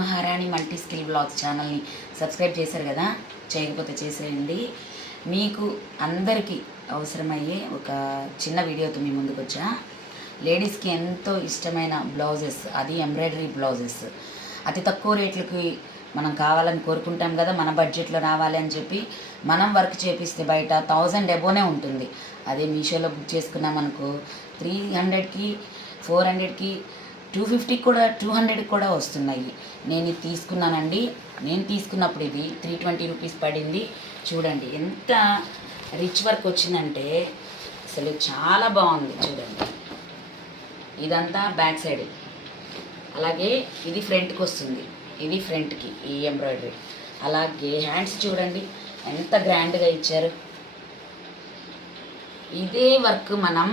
మహారాణి multi skill blogs ఛానల్ని subscribe చేశారు కదా, చేయకపోతే చేసేయండి. మీకు అందరికీ అవసరమయ్యే ఒక చిన్న వీడియోతో మీ ముందుకు వచ్చా. లేడీస్కి ఎంతో ఇష్టమైన బ్లౌజెస్, అది ఎంబ్రాయిడరీ బ్లౌజెస్ అతి తక్కువ రేట్లకి మనం కావాలని కోరుకుంటాం కదా, మన బడ్జెట్లో రావాలి అని చెప్పి మనం వర్క్ చేపిస్తే బయట 1000 ఎబోనే ఉంటుంది. అదే మీషోలో బుక్ చేసుకున్నామనుకో 300కి 400కి 250కి కూడా 200కి కూడా వస్తున్నాయి. నేను ఇది తీసుకున్నానండి. నేను తీసుకున్నప్పుడు ఇది 320 రూపీస్ పడింది. చూడండి ఎంత రిచ్ వర్క్ వచ్చిందంటే అసలు చాలా బాగుంది. చూడండి, ఇదంతా బ్యాక్ సైడ్, అలాగే ఇది ఫ్రంట్కి వస్తుంది. ఇది ఫ్రంట్కి ఈ ఎంబ్రాయిడరీ. అలాగే హ్యాండ్స్ చూడండి ఎంత గ్రాండ్గా ఇచ్చారు. ఇదే వర్క్ మనం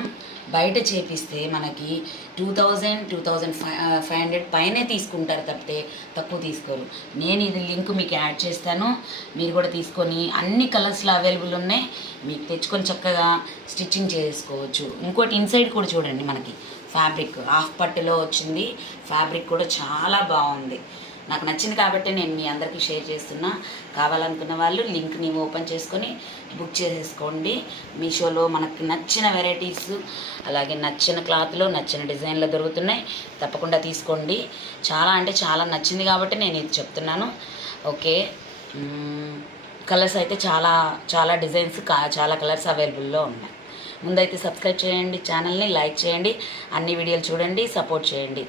బయట చేపిస్తే మనకి 2500 పైనే తీసుకుంటారు తప్పితే తక్కువ తీసుకోరు. నేను ఇది లింక్ మీకు యాడ్ చేస్తాను, మీరు కూడా తీసుకొని అన్ని కలర్స్లో అవైలబుల్ ఉన్నాయి. మీకు తెచ్చుకొని చక్కగా స్టిచ్చింగ్ చేసుకోవచ్చు. ఇంకోటి ఇన్సైడ్ కూడా చూడండి, మనకి ఫ్యాబ్రిక్ హాఫ్ పట్టులో వచ్చింది. ఫ్యాబ్రిక్ కూడా చాలా బాగుంది. నాకు నచ్చింది కాబట్టి నేను మీ అందరికీ షేర్ చేస్తున్నా. కావాలనుకున్న వాళ్ళు లింక్ని ఓపెన్ చేసుకొని బుక్ చేసేసుకోండి. మీషోలో మనకు నచ్చిన వెరైటీస్, అలాగే నచ్చిన క్లాత్లో నచ్చిన డిజైన్లో దొరుకుతున్నాయి. తప్పకుండా తీసుకోండి. చాలా అంటే చాలా నచ్చింది కాబట్టి నేను ఇది చెప్తున్నాను. ఓకే, కలర్స్ అయితే చాలా చాలా డిజైన్స్, చాలా కలర్స్ అవైలబుల్లో ఉన్నాయి. ముందైతే సబ్స్క్రైబ్ చేయండి, ఛానల్ని లైక్ చేయండి, అన్ని వీడియోలు చూడండి, సపోర్ట్ చేయండి.